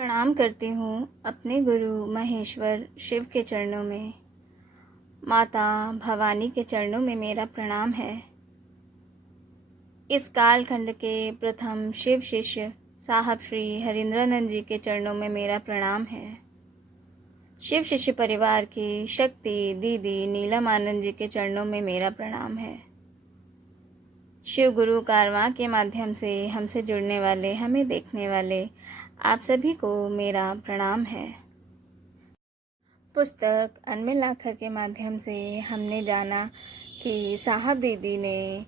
प्रणाम करती हूँ अपने गुरु महेश्वर शिव के चरणों में। माता भवानी के चरणों में मेरा प्रणाम है। इस कालखंड के प्रथम शिव शिष्य साहब श्री हरिंद्रानंद जी के चरणों में मेरा प्रणाम है। शिव शिष्य परिवार की शक्ति दीदी नीलम आनंद जी के चरणों में मेरा प्रणाम है। शिव गुरु कारवां के माध्यम से हमसे जुड़ने वाले, हमें देखने वाले आप सभी को मेरा प्रणाम है। पुस्तक अनमिल आखर के माध्यम से हमने जाना कि साहब दीदी ने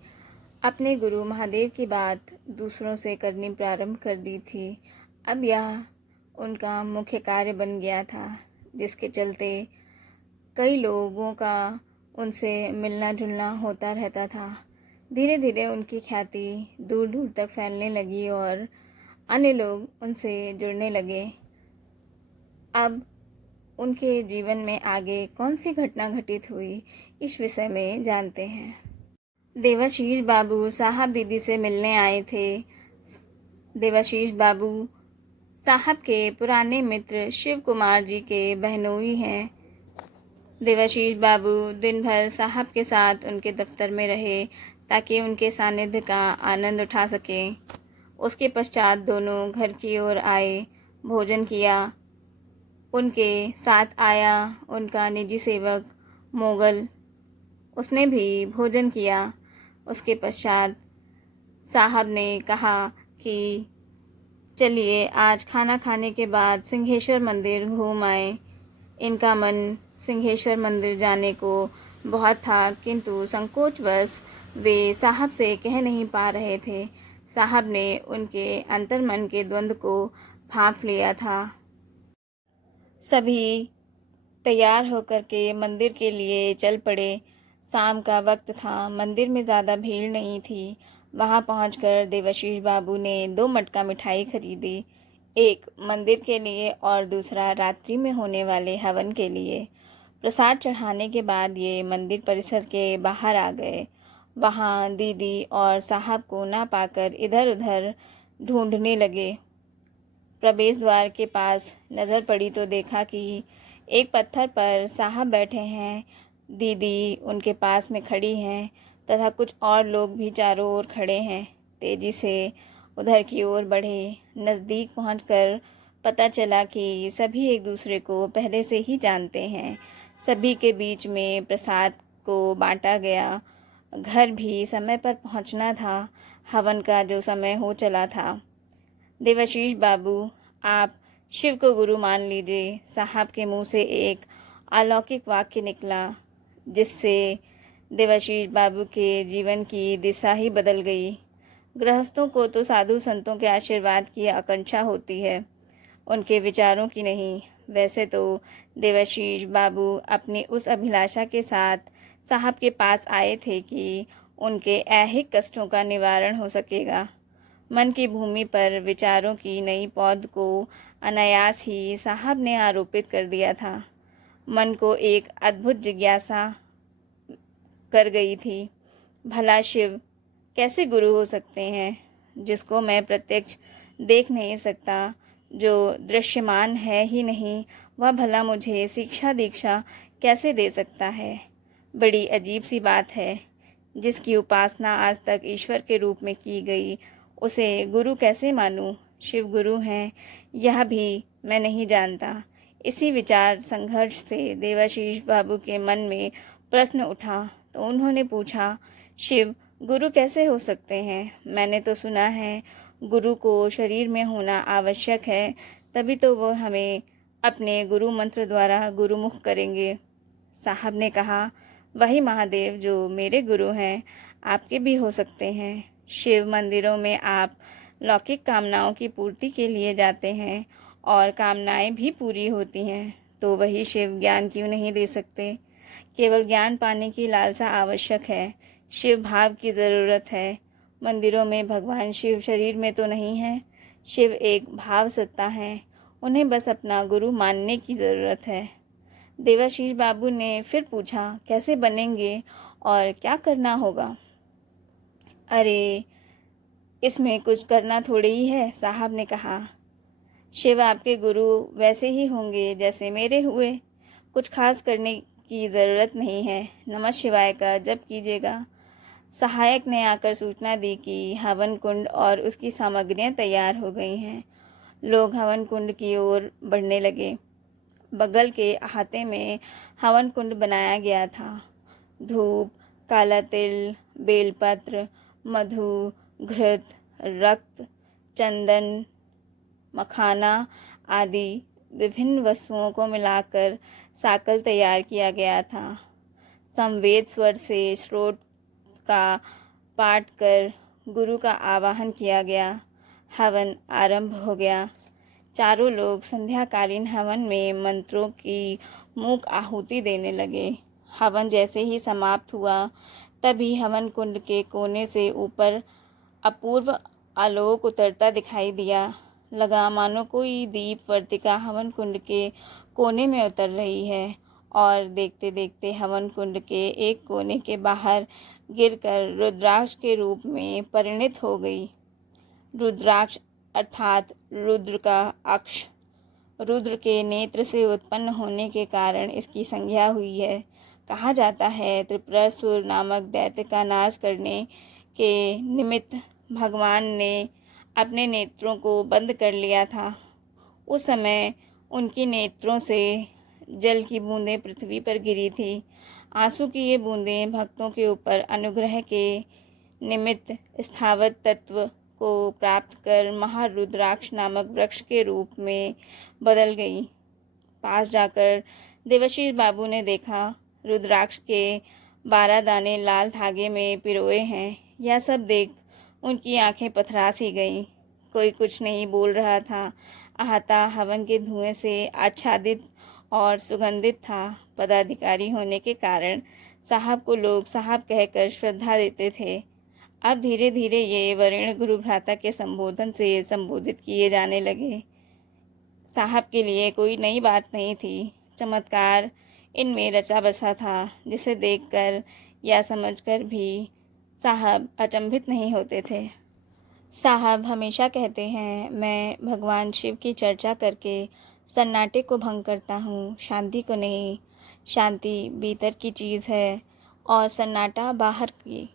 अपने गुरु महादेव की बात दूसरों से करनी प्रारंभ कर दी थी। अब यह उनका मुख्य कार्य बन गया था, जिसके चलते कई लोगों का उनसे मिलना जुलना होता रहता था। धीरे धीरे उनकी ख्याति दूर दूर तक फैलने लगी और अन्य लोग उनसे जुड़ने लगे। अब उनके जीवन में आगे कौन सी घटना घटित हुई, इस विषय में जानते हैं। देवाशीष बाबू साहब दीदी से मिलने आए थे। देवाशीष बाबू साहब के पुराने मित्र शिव कुमार जी के बहनोई हैं। देवाशीष बाबू दिन भर साहब के साथ उनके दफ्तर में रहे ताकि उनके सानिध्य का आनंद उठा सकें। उसके पश्चात दोनों घर की ओर आए, भोजन किया। उनके साथ आया उनका निजी सेवक मोगल, उसने भी भोजन किया। उसके पश्चात साहब ने कहा कि चलिए आज खाना खाने के बाद सिंहेश्वर मंदिर घूम आए। इनका मन सिंहेश्वर मंदिर जाने को बहुत था, किंतु संकोचवश वे साहब से कह नहीं पा रहे थे। साहब ने उनके अंतर्मन के द्वंद्व को भांप लिया था। सभी तैयार होकर के मंदिर के लिए चल पड़े। शाम का वक्त था, मंदिर में ज़्यादा भीड़ नहीं थी। वहाँ पहुंचकर देवाशीष बाबू ने 2 मटका मिठाई खरीदी, एक मंदिर के लिए और दूसरा रात्रि में होने वाले हवन के लिए। प्रसाद चढ़ाने के बाद ये मंदिर परिसर के बाहर आ गए। वहाँ दीदी और साहब को ना पाकर इधर उधर ढूंढने लगे। प्रवेश द्वार के पास नज़र पड़ी तो देखा कि एक पत्थर पर साहब बैठे हैं, दीदी उनके पास में खड़ी हैं तथा कुछ और लोग भी चारों ओर खड़े हैं। तेजी से उधर की ओर बढ़े। नज़दीक पहुंचकर पता चला कि सभी एक दूसरे को पहले से ही जानते हैं। सभी के बीच में प्रसाद को बांटा गया। घर भी समय पर पहुंचना था। हवन का जो समय हो चला था। देवाशीष बाबू, आप शिव को गुरु मान लीजिए। साहब के मुंह से एक अलौकिक वाक्य निकला, जिससे देवाशीष बाबू के जीवन की दिशा ही बदल गई। गृहस्थों को तो साधु संतों के आशीर्वाद की आकांक्षा होती है, उनके विचारों की नहीं। वैसे तो देवाशीष बाबू अपनी उस अभिलाषा के साथ साहब के पास आए थे कि उनके ऐहिक कष्टों का निवारण हो सकेगा। मन की भूमि पर विचारों की नई पौध को अनायास ही साहब ने आरोपित कर दिया था। मन को एक अद्भुत जिज्ञासा कर गई थी, भला शिव कैसे गुरु हो सकते हैं, जिसको मैं प्रत्यक्ष देख नहीं सकता, जो दृश्यमान है ही नहीं, वह भला मुझे शिक्षा दीक्षा कैसे दे सकता है। बड़ी अजीब सी बात है। जिसकी उपासना आज तक ईश्वर के रूप में की गई, उसे गुरु कैसे मानूं। शिव गुरु हैं यह भी मैं नहीं जानता। इसी विचार संघर्ष से देवाशीष बाबू के मन में प्रश्न उठा तो उन्होंने पूछा, शिव गुरु कैसे हो सकते हैं? मैंने तो सुना है गुरु को शरीर में होना आवश्यक है, तभी तो वो हमें अपने गुरु मंत्र द्वारा गुरुमुख करेंगे। साहब ने कहा, वही महादेव जो मेरे गुरु हैं आपके भी हो सकते हैं। शिव मंदिरों में आप लौकिक कामनाओं की पूर्ति के लिए जाते हैं और कामनाएं भी पूरी होती हैं, तो वही शिव ज्ञान क्यों नहीं दे सकते? केवल ज्ञान पाने की लालसा आवश्यक है, शिव भाव की ज़रूरत है। मंदिरों में भगवान शिव शरीर में तो नहीं है। शिव एक भाव सत्ता है, उन्हें बस अपना गुरु मानने की ज़रूरत है। देवाशीष बाबू ने फिर पूछा, कैसे बनेंगे और क्या करना होगा? अरे इसमें कुछ करना थोड़ी ही है, साहब ने कहा। शिव आपके गुरु वैसे ही होंगे जैसे मेरे हुए, कुछ खास करने की ज़रूरत नहीं है, नमः शिवाय का जप कीजिएगा। सहायक ने आकर सूचना दी कि हवन कुंड और उसकी सामग्रियां तैयार हो गई हैं। लोग हवन कुंड की ओर बढ़ने लगे। बगल के अहाते में हवन कुंड बनाया गया था। धूप, काला तिल, बेलपत्र, मधु, घृत, रक्त, चंदन, मखाना आदि विभिन्न वस्तुओं को मिलाकर साकल तैयार किया गया था। संवेद स्वर से श्लोक का पाठ कर गुरु का आवाहन किया गया। हवन आरंभ हो गया। चारों लोग संध्याकालीन हवन में मंत्रों की मूक आहुति देने लगे। हवन जैसे ही समाप्त हुआ तभी हवन कुंड के कोने से ऊपर अपूर्व आलोक उतरता दिखाई दिया। लगा मानो कोई दीप वर्तिका हवन कुंड के कोने में उतर रही है और देखते देखते हवन कुंड के एक कोने के बाहर गिरकर रुद्राक्ष के रूप में परिणित हो गई। रुद्राक्ष अर्थात रुद्र का अक्ष, रुद्र के नेत्र से उत्पन्न होने के कारण इसकी संज्ञा हुई है। कहा जाता है त्रिपुरासुर नामक दैत्य का नाश करने के निमित्त भगवान ने अपने नेत्रों को बंद कर लिया था। उस समय उनकी नेत्रों से जल की बूंदें पृथ्वी पर गिरी थी। आंसू की ये बूंदें भक्तों के ऊपर अनुग्रह के निमित्त स्थावर तत्व को प्राप्त कर महारुद्राक्ष नामक वृक्ष के रूप में बदल गई। पास जाकर देवाशीष बाबू ने देखा रुद्राक्ष के 12 दाने लाल धागे में पिरोए हैं। यह सब देख उनकी आंखें पथरा सी गईं। कोई कुछ नहीं बोल रहा था। अहाता हवन के धुएं से आच्छादित और सुगंधित था। पदाधिकारी होने के कारण साहब को लोग साहब कहकर श्रद्धा देते थे। अब धीरे धीरे ये वरीण गुरु भ्राता के संबोधन से संबोधित किए जाने लगे। साहब के लिए कोई नई बात नहीं थी। चमत्कार इनमें रचा बसा था, जिसे देखकर या समझकर भी साहब अचंभित नहीं होते थे। साहब हमेशा कहते हैं, मैं भगवान शिव की चर्चा करके सन्नाटे को भंग करता हूँ, शांति को नहीं। शांति भीतर की चीज़ है और सन्नाटा बाहर की।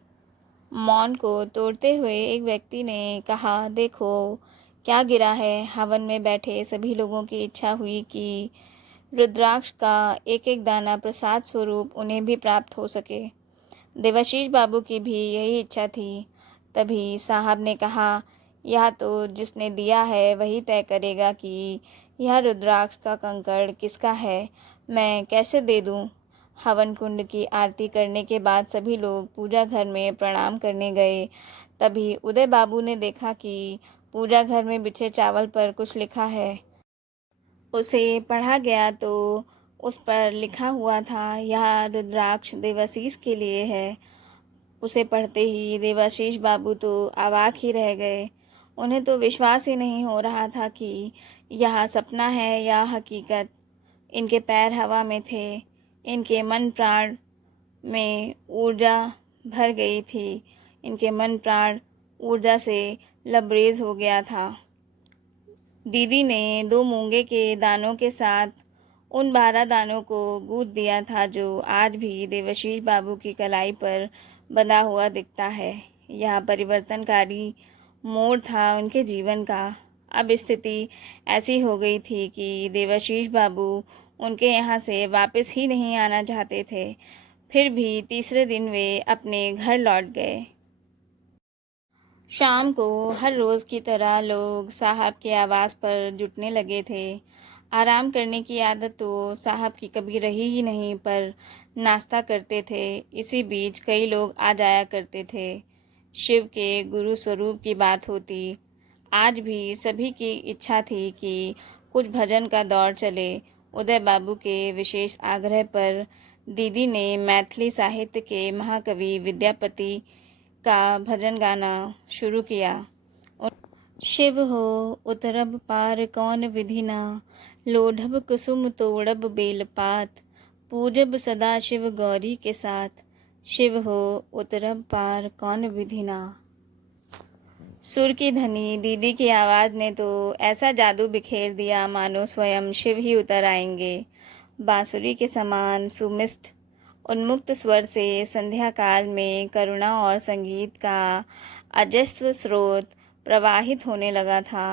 मौन को तोड़ते हुए एक व्यक्ति ने कहा, देखो क्या गिरा है। हवन में बैठे सभी लोगों की इच्छा हुई कि रुद्राक्ष का एक एक दाना प्रसाद स्वरूप उन्हें भी प्राप्त हो सके। देवाशीष बाबू की भी यही इच्छा थी। तभी साहब ने कहा, यह तो जिसने दिया है वही तय करेगा कि यह रुद्राक्ष का कंकड़ किसका है, मैं कैसे दे दूं। हवन कुंड की आरती करने के बाद सभी लोग पूजा घर में प्रणाम करने गए। तभी उदय बाबू ने देखा कि पूजा घर में बिछे चावल पर कुछ लिखा है। उसे पढ़ा गया तो उस पर लिखा हुआ था, यह रुद्राक्ष देवाशीष के लिए है। उसे पढ़ते ही देवाशीष बाबू तो अवाक ही रह गए। उन्हें तो विश्वास ही नहीं हो रहा था कि यह सपना है या हकीकत। इनके पैर हवा में थे। इनके मन प्राण में ऊर्जा भर गई थी। इनके मन प्राण ऊर्जा से लबरेज हो गया था। दीदी ने 2 मूंगे के दानों के साथ उन 12 दानों को गूंथ दिया था, जो आज भी देवाशीष बाबू की कलाई पर बंधा हुआ दिखता है। यह परिवर्तनकारी मोड़ था उनके जीवन का। अब स्थिति ऐसी हो गई थी कि देवाशीष बाबू उनके यहाँ से वापस ही नहीं आना चाहते थे। फिर भी तीसरे दिन वे अपने घर लौट गए। शाम को हर रोज़ की तरह लोग साहब के आवास पर जुटने लगे थे। आराम करने की आदत तो साहब की कभी रही ही नहीं, पर नाश्ता करते थे। इसी बीच कई लोग आ जाया करते थे। शिव के गुरु स्वरूप की बात होती। आज भी सभी की इच्छा थी कि कुछ भजन का दौर चले। उदय बाबू के विशेष आग्रह पर दीदी ने मैथिली साहित्य के महाकवि विद्यापति का भजन गाना शुरू किया। शिव हो उतरब पार कौन विधिना, लोढ़ब कुसुम तोड़ब बेलपात, पूजब सदा शिव गौरी के साथ, शिव हो उतरब पार कौन विधिना। सुर की धनी दीदी की आवाज़ ने तो ऐसा जादू बिखेर दिया मानो स्वयं शिव ही उतर आएंगे। बांसुरी के समान सुमिष्ट उन्मुक्त स्वर से संध्या काल में करुणा और संगीत का अजस्र स्रोत प्रवाहित होने लगा था।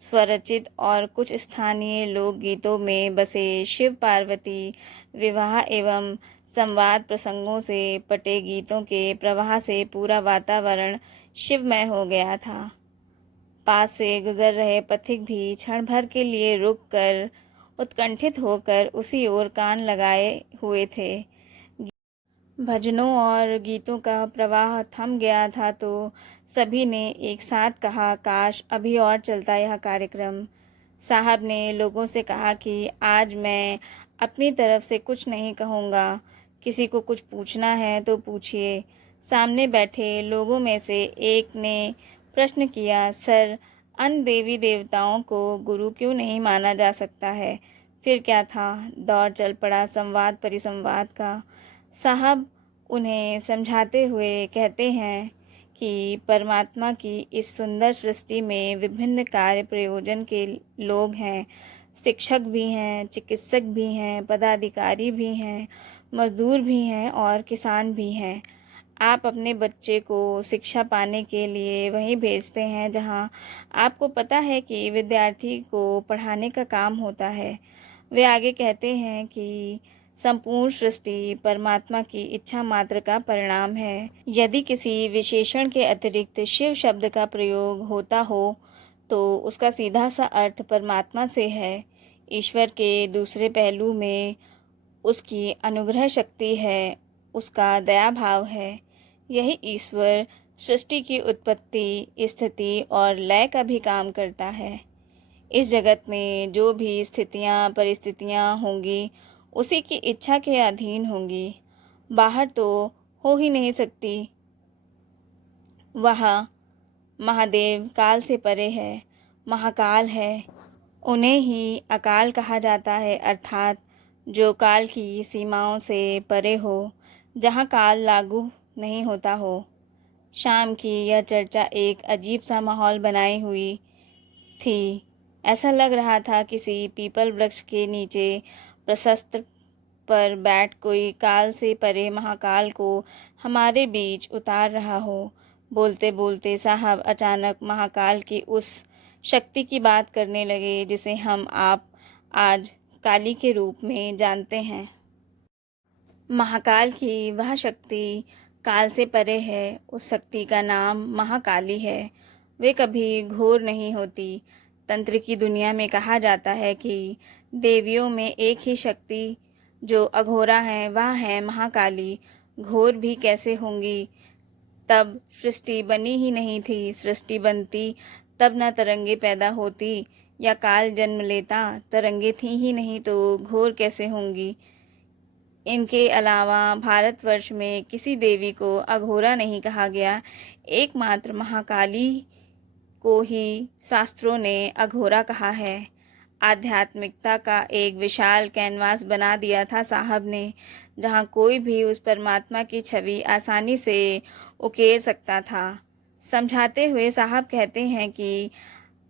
स्वरचित और कुछ स्थानीय लोकगीतों में बसे शिव पार्वती विवाह एवं संवाद प्रसंगों से पटे गीतों के प्रवाह से पूरा वातावरण शिवमय हो गया था। पास से गुजर रहे पथिक भी क्षण भर के लिए रुक कर उत्कंठित होकर उसी ओर कान लगाए हुए थे। भजनों और गीतों का प्रवाह थम गया था तो सभी ने एक साथ कहा, काश अभी और चलता यह कार्यक्रम। साहब ने लोगों से कहा कि आज मैं अपनी तरफ से कुछ नहीं कहूँगा, किसी को कुछ पूछना है तो पूछिए। सामने बैठे लोगों में से एक ने प्रश्न किया, सर, अन्य देवी देवताओं को गुरु क्यों नहीं माना जा सकता है? फिर क्या था, दौर चल पड़ा संवाद परिसंवाद का। साहब उन्हें समझाते हुए कहते हैं कि परमात्मा की इस सुंदर सृष्टि में विभिन्न कार्य प्रयोजन के लोग हैं। शिक्षक भी हैं, चिकित्सक भी हैं, पदाधिकारी भी हैं, मजदूर भी हैं और किसान भी हैं। आप अपने बच्चे को शिक्षा पाने के लिए वहीं भेजते हैं जहां आपको पता है कि विद्यार्थी को पढ़ाने का काम होता है। वे आगे कहते हैं कि संपूर्ण सृष्टि परमात्मा की इच्छा मात्र का परिणाम है। यदि किसी विशेषण के अतिरिक्त शिव शब्द का प्रयोग होता हो तो उसका सीधा सा अर्थ परमात्मा से है। ईश्वर के दूसरे पहलू में उसकी अनुग्रह शक्ति है, उसका दया भाव है। यही ईश्वर सृष्टि की उत्पत्ति, स्थिति और लय का भी काम करता है। इस जगत में जो भी स्थितियाँ परिस्थितियाँ होंगी उसी की इच्छा के अधीन होंगी, बाहर तो हो ही नहीं सकती। वह महादेव काल से परे है, महाकाल है। उन्हें ही अकाल कहा जाता है, अर्थात जो काल की सीमाओं से परे हो, जहाँ काल लागू नहीं होता हो। शाम की यह चर्चा एक अजीब सा माहौल बनाई हुई थी। ऐसा लग रहा था किसी पीपल वृक्ष के नीचे प्रशस्त पर बैठ कोई काल से परे महाकाल को हमारे बीच उतार रहा हो। बोलते बोलते साहब अचानक महाकाल की उस शक्ति की बात करने लगे जिसे हम आप आज काली के रूप में जानते हैं। महाकाल की वह शक्ति काल से परे है, उस शक्ति का नाम महाकाली है। वे कभी घोर नहीं होती। तंत्र की दुनिया में कहा जाता है कि देवियों में एक ही शक्ति जो अघोरा है वह है महाकाली। घोर भी कैसे होंगी? तब सृष्टि बनी ही नहीं थी। सृष्टि बनती तब न तरंगे पैदा होती, या काल जन्म लेता, तरंगे थी ही नहीं तो घोर कैसे होंगी? इनके अलावा भारतवर्ष में किसी देवी को अघोरा नहीं कहा गया। एकमात्र महाकाली को ही शास्त्रों ने अघोरा कहा है। आध्यात्मिकता का एक विशाल कैनवास बना दिया था साहब ने, जहाँ कोई भी उस परमात्मा की छवि आसानी से उकेर सकता था। समझाते हुए साहब कहते हैं कि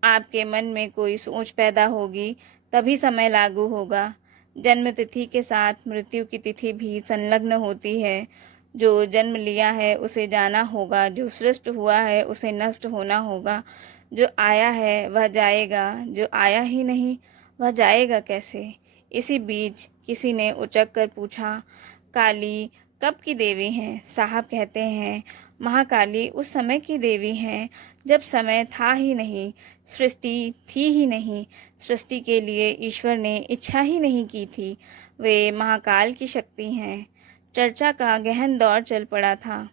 आपके मन में कोई सोच पैदा होगी तभी समय लागू होगा। जन्म तिथि के साथ मृत्यु की तिथि भी संलग्न होती है। जो जन्म लिया है उसे जाना होगा, जो सृष्ट हुआ है उसे नष्ट होना होगा। जो आया है वह जाएगा, जो आया ही नहीं वह जाएगा कैसे? इसी बीच किसी ने उचक कर पूछा, काली कब की देवी हैं? साहब कहते हैं, महाकाली उस समय की देवी हैं जब समय था ही नहीं, सृष्टि थी ही नहीं, सृष्टि के लिए ईश्वर ने इच्छा ही नहीं की थी। वे महाकाल की शक्ति हैं। चर्चा का गहन दौर चल पड़ा था।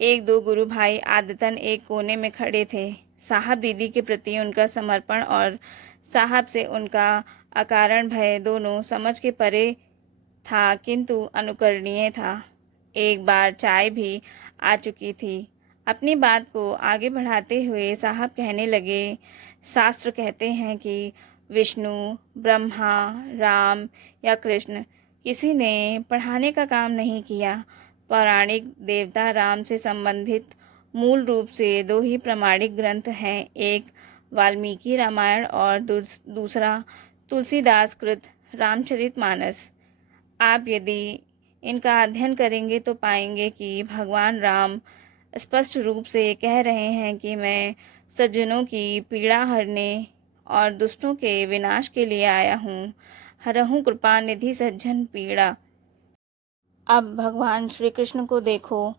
एक दो गुरु भाई आदतन एक कोने में खड़े थे। साहब दीदी के प्रति उनका समर्पण और साहब से उनका अकारण भय दोनों समझ के परे था, किंतु अनुकरणीय था। एक बार चाय भी आ चुकी थी। अपनी बात को आगे बढ़ाते हुए साहब कहने लगे, शास्त्र कहते हैं कि विष्णु, ब्रह्मा, राम या कृष्ण किसी ने पढ़ाने का काम नहीं किया। पौराणिक देवता राम से संबंधित मूल रूप से दो ही प्रामाणिक ग्रंथ हैं, एक वाल्मीकि रामायण और दूसरा तुलसीदास कृत रामचरितमानस। आप यदि इनका अध्ययन करेंगे तो पाएंगे कि भगवान राम स्पष्ट रूप से कह रहे हैं कि मैं सज्जनों की पीड़ा हरने और दुष्टों के विनाश के लिए आया हूँ। हरहु कृपा निधि सज्जन पीड़ा। अब भगवान श्री कृष्ण को देखो,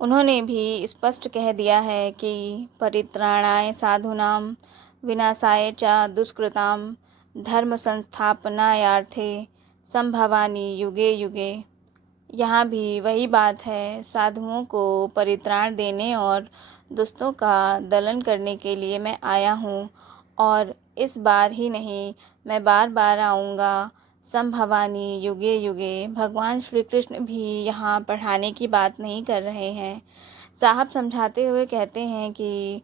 उन्होंने भी स्पष्ट कह दिया है कि परित्राणाय साधूनां विनाशाय च दुष्कृतां धर्म संस्थापनायार्थे संभवानि युगे युगे। यहाँ भी वही बात है, साधुओं को परित्राण देने और दुष्टों का दलन करने के लिए मैं आया हूँ, और इस बार ही नहीं, मैं बार बार आऊँगा। संभवानी युगे युगे। भगवान श्री कृष्ण भी यहाँ पढ़ाने की बात नहीं कर रहे हैं। साहब समझाते हुए कहते हैं कि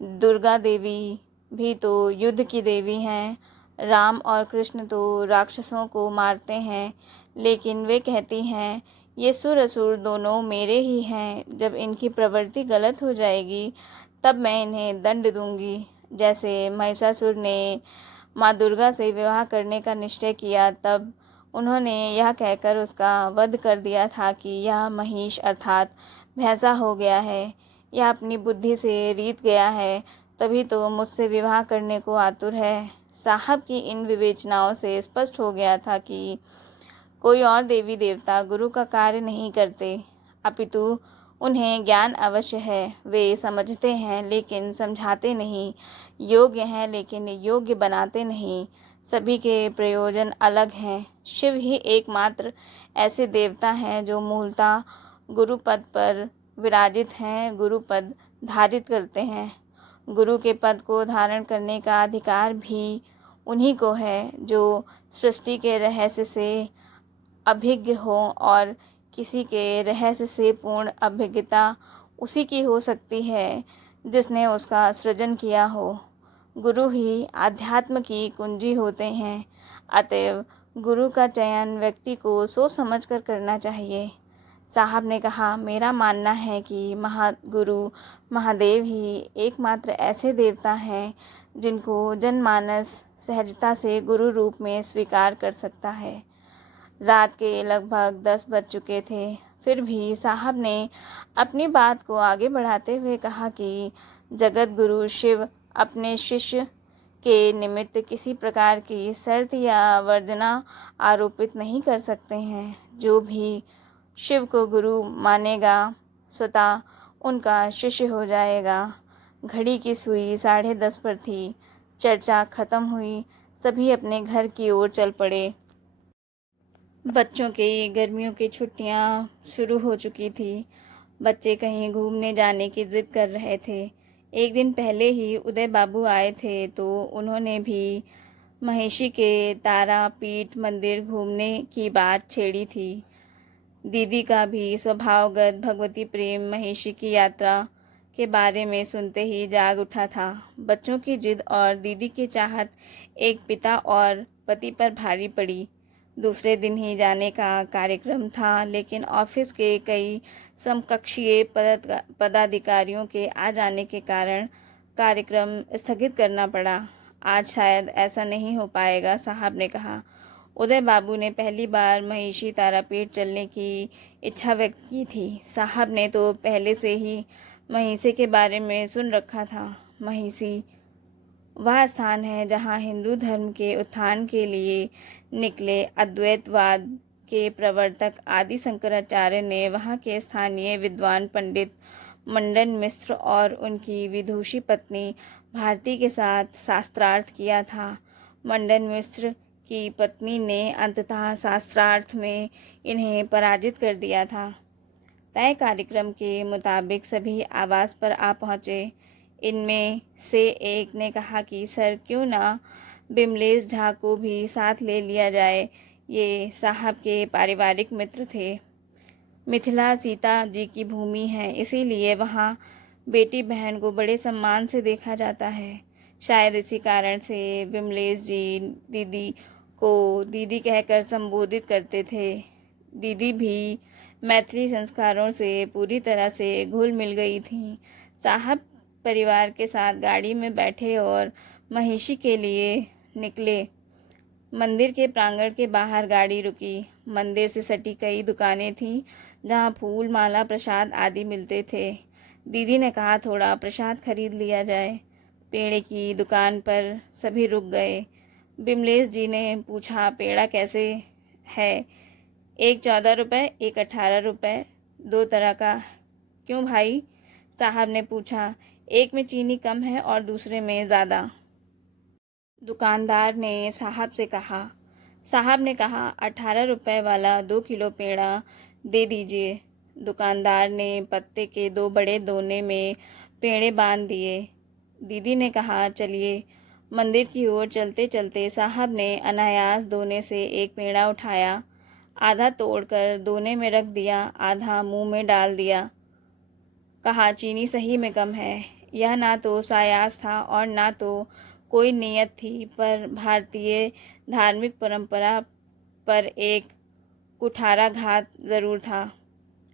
दुर्गा देवी भी तो युद्ध की देवी हैं, राम और कृष्ण तो राक्षसों को मारते हैं, लेकिन वे कहती हैं ये सुर असुर दोनों मेरे ही हैं। जब इनकी प्रवृत्ति गलत हो जाएगी तब मैं इन्हें दंड दूंगी। जैसे महिषासुर ने माँ दुर्गा से विवाह करने का निश्चय किया, तब उन्होंने यह कहकर उसका वध कर दिया था कि यह महिष अर्थात भैंसा हो गया है, यह अपनी बुद्धि से रीत गया है, तभी तो मुझसे विवाह करने को आतुर है। साहब की इन विवेचनाओं से स्पष्ट हो गया था कि कोई और देवी देवता गुरु का कार्य नहीं करते, अपितु उन्हें ज्ञान अवश्य है। वे समझते हैं लेकिन समझाते नहीं, योग्य हैं लेकिन योग्य बनाते नहीं। सभी के प्रयोजन अलग हैं। शिव ही एकमात्र ऐसे देवता हैं जो मूलतः गुरुपद पर विराजित हैं, गुरुपद धारित करते हैं। गुरु के पद को धारण करने का अधिकार भी उन्हीं को है जो सृष्टि के रहस्य से अभिज्ञ हो, और किसी के रहस्य से पूर्ण अभिज्ञता उसी की हो सकती है जिसने उसका सृजन किया हो। गुरु ही आध्यात्म की कुंजी होते हैं। अतएव गुरु का चयन व्यक्ति को सोच समझकर करना चाहिए। साहब ने कहा, मेरा मानना है कि महागुरु महादेव ही एकमात्र ऐसे देवता हैं जिनको जनमानस सहजता से गुरु रूप में स्वीकार कर सकता है। रात के लगभग 10 बज चुके थे, फिर भी साहब ने अपनी बात को आगे बढ़ाते हुए कहा कि जगत गुरु शिव अपने शिष्य के निमित्त किसी प्रकार की शर्त या वर्जना आरोपित नहीं कर सकते हैं। जो भी शिव को गुरु मानेगा स्वतः उनका शिष्य हो जाएगा। घड़ी की सुई 10:30 पर थी। चर्चा खत्म हुई, सभी अपने घर की ओर चल पड़े। बच्चों की गर्मियों की छुट्टियां शुरू हो चुकी थी। बच्चे कहीं घूमने जाने की जिद कर रहे थे। एक दिन पहले ही उदय बाबू आए थे तो उन्होंने भी महिषी के तारापीठ मंदिर घूमने की बात छेड़ी थी। दीदी का भी स्वभावगत भगवती प्रेम महिषी की यात्रा के बारे में सुनते ही जाग उठा था। बच्चों की जिद और दीदी की चाहत एक पिता और पति पर भारी पड़ी। दूसरे दिन ही जाने का कार्यक्रम था, लेकिन ऑफिस के कई समकक्षीय पदाधिकारियों के आ जाने के कारण कार्यक्रम स्थगित करना पड़ा। आज शायद ऐसा नहीं हो पाएगा, साहब ने कहा। उदय बाबू ने पहली बार महिषी तारापीठ चलने की इच्छा व्यक्त की थी। साहब ने तो पहले से ही महिषी के बारे में सुन रखा था। महिषी वह स्थान है जहाँ हिंदू धर्म के उत्थान के लिए निकले अद्वैतवाद के प्रवर्तक आदि शंकराचार्य ने वहाँ के स्थानीय विद्वान पंडित मंडन मिश्र और उनकी विदुषी पत्नी भारती के साथ शास्त्रार्थ किया था। मंडन मिश्र की पत्नी ने अंततः शास्त्रार्थ में इन्हें पराजित कर दिया था। तय कार्यक्रम के मुताबिक सभी आवास पर आ पहुँचे। इनमें से एक ने कहा कि सर क्यों ना बिमलेश झा को भी साथ ले लिया जाए। ये साहब के पारिवारिक मित्र थे। मिथिला सीता जी की भूमि है, इसीलिए वहाँ बेटी बहन को बड़े सम्मान से देखा जाता है। शायद इसी कारण से बिमलेश जी दीदी को दीदी कहकर संबोधित करते थे। दीदी भी मैथिली संस्कारों से पूरी तरह से घुल मिल गई थीं। साहब परिवार के साथ गाड़ी में बैठे और महिषी के लिए निकले। मंदिर के प्रांगण के बाहर गाड़ी रुकी। मंदिर से सटी कई दुकानें थीं जहां फूल, माला, प्रसाद आदि मिलते थे। दीदी ने कहा, थोड़ा प्रसाद खरीद लिया जाए। पेड़े की दुकान पर सभी रुक गए। बिमलेश जी ने पूछा, पेड़ा कैसे है? एक 14 रुपये, एक 18 रुपये, दो तरह का। क्यों भाई? साहब ने पूछा। एक में चीनी कम है और दूसरे में ज़्यादा। दुकानदार ने साहब से कहा। साहब ने कहा, 18 रुपये वाला 2 किलो पेड़ा दे दीजिए। दुकानदार ने पत्ते के 2 बड़े दोने में पेड़े बांध दिए। दीदी ने कहा, चलिए। मंदिर की ओर चलते चलते साहब ने अनायास दोने से एक पेड़ा उठाया, आधा तोड़कर दोने में रख दिया, आधा मुंह में डाल दिया। कहा, चीनी सही में कम है। यह ना तो सायास था और ना तो कोई नियत थी, पर भारतीय धार्मिक परंपरा पर एक कुठाराघात ज़रूर था।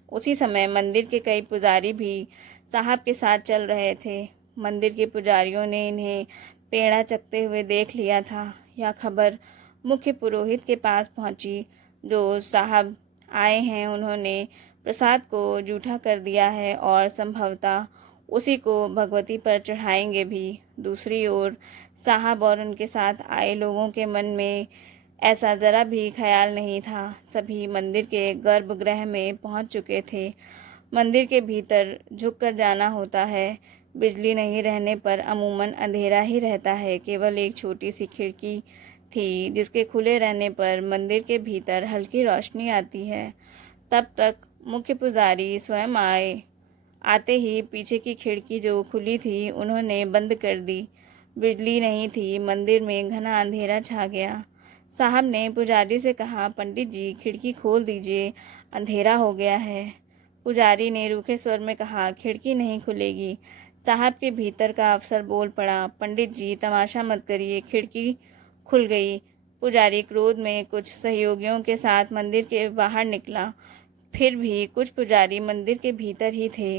उसी समय मंदिर के कई पुजारी भी साहब के साथ चल रहे थे। मंदिर के पुजारियों ने इन्हें पेड़ा चखते हुए देख लिया था। यह खबर मुख्य पुरोहित के पास पहुंची। जो साहब आए हैं, उन्होंने प्रसाद को जूठा कर दिया है और संभवतः उसी को भगवती पर चढ़ाएंगे भी। दूसरी ओर साहब और उनके साथ आए लोगों के मन में ऐसा जरा भी ख्याल नहीं था। सभी मंदिर के गर्भगृह में पहुंच चुके थे। मंदिर के भीतर झुककर जाना होता है। बिजली नहीं रहने पर अमूमन अंधेरा ही रहता है। केवल एक छोटी सी खिड़की थी जिसके खुले रहने पर मंदिर के भीतर हल्की रोशनी आती है। तब तक मुख्य पुजारी स्वयं आए। आते ही पीछे की खिड़की जो खुली थी उन्होंने बंद कर दी। बिजली नहीं थी। मंदिर में घना अंधेरा छा गया। साहब ने पुजारी से कहा, पंडित जी, खिड़की खोल दीजिए, अंधेरा हो गया है। पुजारी ने रूखे स्वर में कहा, खिड़की नहीं खुलेगी। साहब के भीतर का अफसर बोल पड़ा, पंडित जी, तमाशा मत करिए, खिड़की खुल गई। पुजारी क्रोध में कुछ सहयोगियों के साथ मंदिर के बाहर निकला। फिर भी कुछ पुजारी मंदिर के भीतर ही थे।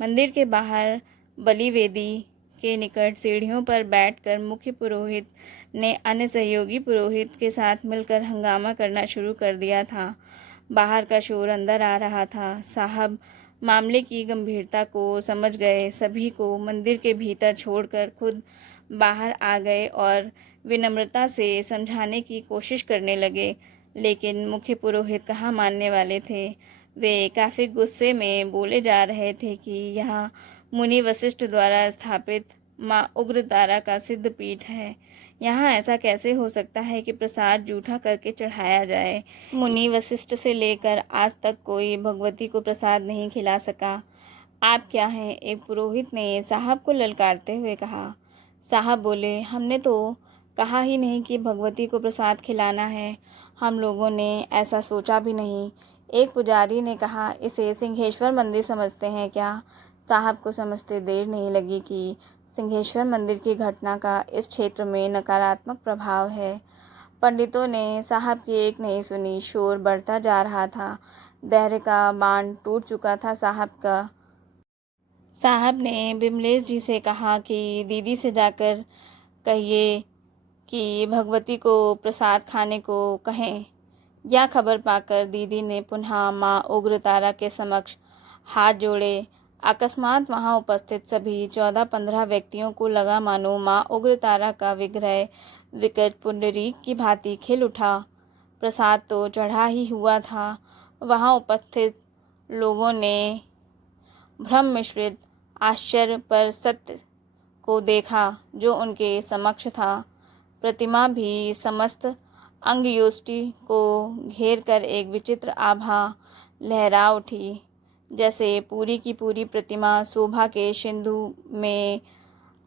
मंदिर के बाहर बलि वेदी के निकट सीढ़ियों पर बैठकर मुख्य पुरोहित ने अन्य सहयोगी पुरोहित के साथ मिलकर हंगामा करना शुरू कर दिया था। बाहर का शोर अंदर आ रहा था। साहब मामले की गंभीरता को समझ गए। सभी को मंदिर के भीतर छोड़कर खुद बाहर आ गए और विनम्रता से समझाने की कोशिश करने लगे। लेकिन मुख्य पुरोहित कहाँ मानने वाले थे। वे काफ़ी गुस्से में बोले जा रहे थे कि यह मुनि वशिष्ठ द्वारा स्थापित माँ उग्रतारा का सिद्ध पीठ है। यहाँ ऐसा कैसे हो सकता है कि प्रसाद जूठा करके चढ़ाया जाए? मुनि वशिष्ठ से लेकर आज तक कोई भगवती को प्रसाद नहीं खिला सका। आप क्या हैं? एक पुरोहित ने साहब को ललकारते हुए कहा। साहब बोले, हमने तो कहा ही नहीं कि भगवती को प्रसाद खिलाना है। हम लोगों ने ऐसा सोचा भी नहीं। एक पुजारी ने कहा, इसे सिंहेश्वर मंदिर समझते हैं क्या? साहब को समझते देर नहीं लगी कि सिंहेश्वर मंदिर की घटना का इस क्षेत्र में नकारात्मक प्रभाव है। पंडितों ने साहब की एक नहीं सुनी। शोर बढ़ता जा रहा था। धैर्य का बांध टूट चुका था साहब का। साहब ने बिमलेश जी से कहा कि दीदी से जाकर कहिए कि भगवती को प्रसाद खाने को कहें। यह खबर पाकर दीदी ने पुनः माँ उग्रतारा के समक्ष हाथ जोड़े। अकस्मात वहां उपस्थित सभी 14-15 व्यक्तियों को लगा मानो माँ उग्रतारा का विग्रह विकट पुंडरीक की भांति खिल उठा। प्रसाद तो चढ़ा ही हुआ था। वहां उपस्थित लोगों ने भ्रम मिश्रित आश्चर्य पर सत्य को देखा जो उनके समक्ष था। प्रतिमा भी समस्त अंगयोष्टि को घेर कर एक विचित्र आभा लहरा उठी, जैसे पूरी की पूरी प्रतिमा शोभा के सिंधु में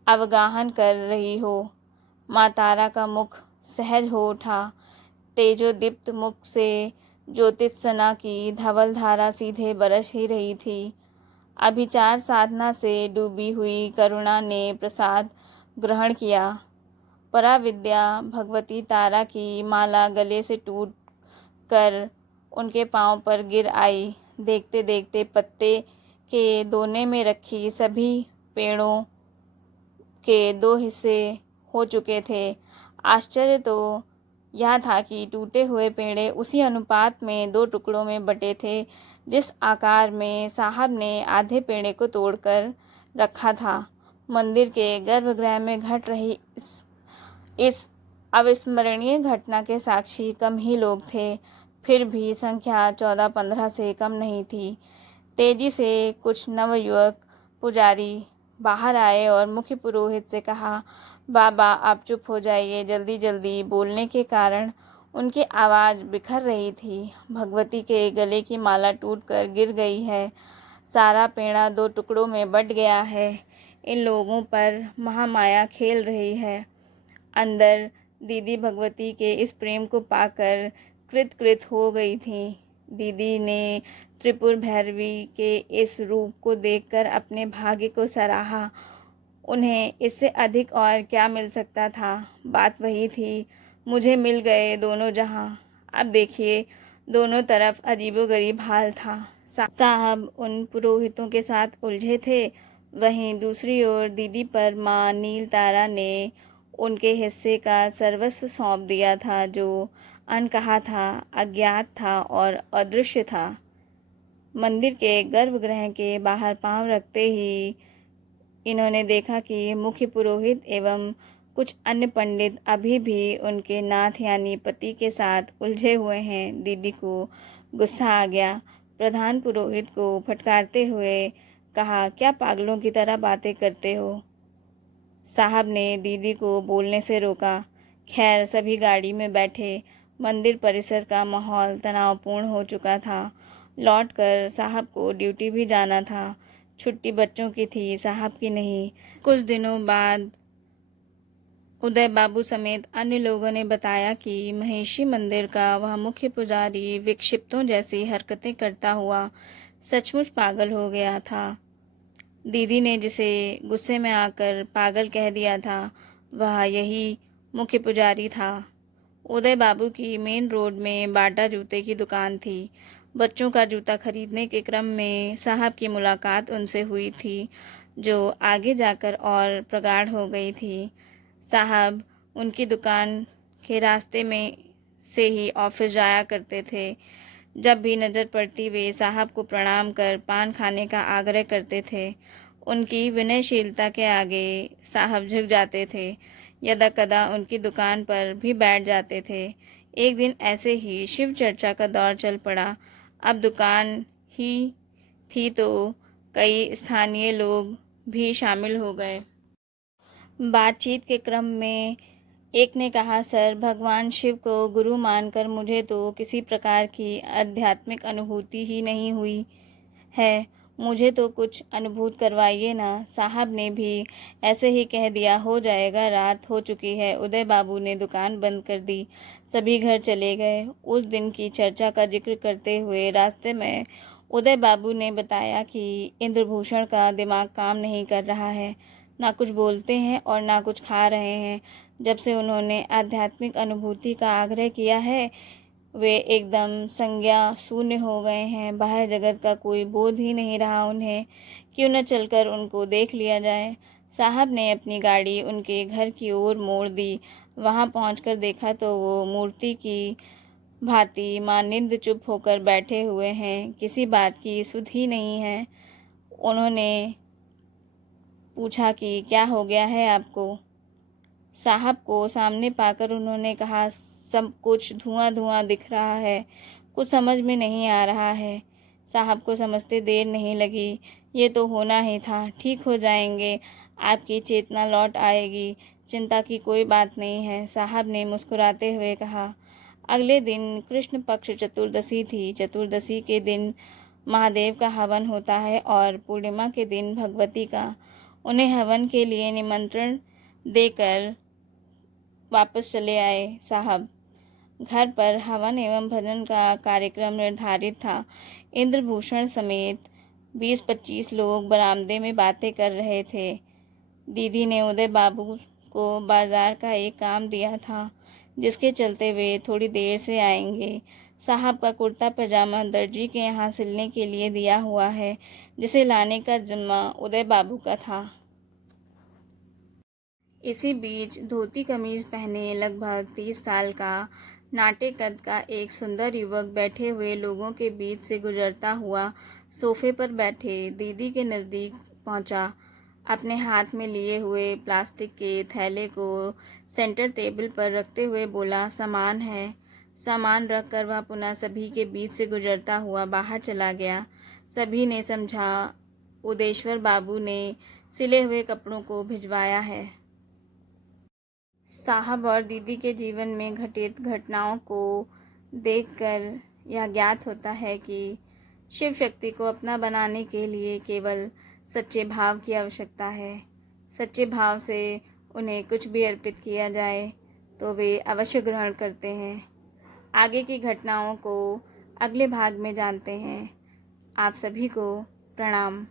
अवगाहन कर रही हो। माँ तारा का मुख सहज हो उठा। तेजोदीप्त मुख से ज्योतिषसना की धवल धारा सीधे बरस ही रही थी। अभिचार साधना से डूबी हुई करुणा ने प्रसाद ग्रहण किया। पराविद्या भगवती तारा की माला गले से टूट कर उनके पांव पर गिर आई। देखते देखते पत्ते के दोने में रखी सभी पेड़ों के 2 हिस्से हो चुके थे। आश्चर्य तो यह था कि टूटे हुए पेड़े उसी अनुपात में 2 टुकड़ों में बटे थे जिस आकार में साहब ने आधे पेड़े को तोड़कर रखा था। मंदिर के गर्भगृह में घट रही इस अविस्मरणीय घटना के साक्षी कम ही लोग थे, फिर भी संख्या 14-15 से कम नहीं थी। तेजी से कुछ नवयुवक पुजारी बाहर आए और मुख्य पुरोहित से कहा, बाबा आप चुप हो जाइए। जल्दी जल्दी बोलने के कारण उनकी आवाज़ बिखर रही थी। भगवती के गले की माला टूटकर गिर गई है। सारा पेड़ा 2 टुकड़ों में बट गया है। इन लोगों पर महामाया खेल रही है। अंदर दीदी भगवती के इस प्रेम को पाकर कृत हो गई थी। दीदी ने त्रिपुर भैरवी के इस रूप को देखकर अपने भाग्य को सराहा। उन्हें इससे अधिक और क्या मिल सकता था। बात वही थी, मुझे मिल गए दोनों जहां। अब देखिए, दोनों तरफ अजीबोगरीब हाल था। साहब उन पुरोहितों के साथ उलझे थे, वहीं दूसरी ओर दीदी पर माँ नील तारा ने उनके हिस्से का सर्वस्व सौंप दिया था, जो अनकहा था, अज्ञात था और अदृश्य था। मंदिर के गर्भगृह के बाहर पांव रखते ही इन्होंने देखा कि मुख्य पुरोहित एवं कुछ अन्य पंडित अभी भी उनके नाथ यानी पति के साथ उलझे हुए हैं। दीदी को गुस्सा आ गया। प्रधान पुरोहित को फटकारते हुए कहा, क्या पागलों की तरह बातें करते हो। साहब ने दीदी को बोलने से रोका। खैर, सभी गाड़ी में बैठे। मंदिर परिसर का माहौल तनावपूर्ण हो चुका था। लौटकर साहब को ड्यूटी भी जाना था। छुट्टी बच्चों की थी, साहब की नहीं। कुछ दिनों बाद उदय बाबू समेत अन्य लोगों ने बताया कि महेशी मंदिर का वह मुख्य पुजारी विक्षिप्तों जैसी हरकतें करता हुआ सचमुच पागल हो गया था। दीदी ने जिसे गुस्से में आकर पागल कह दिया था, वह यही मुख्य पुजारी था। उदय बाबू की मेन रोड में बाटा जूते की दुकान थी। बच्चों का जूता खरीदने के क्रम में साहब की मुलाकात उनसे हुई थी, जो आगे जाकर और प्रगाढ़ हो गई थी। साहब उनकी दुकान के रास्ते में से ही ऑफिस जाया करते थे। जब भी नज़र पड़ती वे साहब को प्रणाम कर पान खाने का आग्रह करते थे। उनकी विनयशीलता के आगे साहब झुक जाते थे। यदा कदा उनकी दुकान पर भी बैठ जाते थे। एक दिन ऐसे ही शिव चर्चा का दौर चल पड़ा। अब दुकान ही थी तो कई स्थानीय लोग भी शामिल हो गए। बातचीत के क्रम में एक ने कहा, सर, भगवान शिव को गुरु मानकर मुझे तो किसी प्रकार की आध्यात्मिक अनुभूति ही नहीं हुई है। मुझे तो कुछ अनुभूत करवाइए ना। साहब ने भी ऐसे ही कह दिया, हो जाएगा, रात हो चुकी है। उदय बाबू ने दुकान बंद कर दी। सभी घर चले गए। उस दिन की चर्चा का जिक्र करते हुए रास्ते में उदय बाबू ने बताया कि इंद्रभूषण का दिमाग काम नहीं कर रहा है। ना कुछ बोलते हैं और ना कुछ खा रहे हैं। जब से उन्होंने आध्यात्मिक अनुभूति का आग्रह किया है, वे एकदम संज्ञा शून्य हो गए हैं। बाहर जगत का कोई बोध ही नहीं रहा उन्हें। क्यों न चलकर उनको देख लिया जाए। साहब ने अपनी गाड़ी उनके घर की ओर मोड़ दी। वहां पहुंचकर देखा तो वो मूर्ति की भांति मानिंद चुप होकर बैठे हुए हैं। किसी बात की सुध ही नहीं है। उन्होंने पूछा कि क्या हो गया है आपको। साहब को सामने पाकर उन्होंने कहा, सब कुछ धुआं धुआं दिख रहा है, कुछ समझ में नहीं आ रहा है। साहब को समझते देर नहीं लगी। ये तो होना ही था, ठीक हो जाएंगे, आपकी चेतना लौट आएगी, चिंता की कोई बात नहीं है, साहब ने मुस्कुराते हुए कहा। अगले दिन कृष्ण पक्ष चतुर्दशी थी। चतुर्दशी के दिन महादेव का हवन होता है और पूर्णिमा के दिन भगवती का। उन्हें हवन के लिए निमंत्रण देकर वापस चले आए साहब। घर पर हवन एवं भजन का कार्यक्रम निर्धारित था। इंद्रभूषण समेत 20-25 लोग बरामदे में बातें कर रहे थे। दीदी ने उदय बाबू को बाजार का एक काम दिया था, जिसके चलते वे थोड़ी देर से आएंगे। साहब का कुर्ता पजामा दर्जी के यहाँ सिलने के लिए दिया हुआ है, जिसे लाने का जिम्मा उदय बाबू का था। इसी बीच धोती कमीज पहने लगभग 30 साल का नाटे कद का एक सुंदर युवक बैठे हुए लोगों के बीच से गुजरता हुआ सोफे पर बैठे दीदी के नज़दीक पहुंचा। अपने हाथ में लिए हुए प्लास्टिक के थैले को सेंटर टेबल पर रखते हुए बोला, सामान है। सामान रखकर वह पुनः सभी के बीच से गुजरता हुआ बाहर चला गया। सभी ने समझा उदेश्वर बाबू ने सिले हुए कपड़ों को भिजवाया है। साहब और दीदी के जीवन में घटित घटनाओं को देखकर यह ज्ञात होता है कि शिव शक्ति को अपना बनाने के लिए केवल सच्चे भाव की आवश्यकता है। सच्चे भाव से उन्हें कुछ भी अर्पित किया जाए तो वे अवश्य ग्रहण करते हैं। आगे की घटनाओं को अगले भाग में जानते हैं। आप सभी को प्रणाम।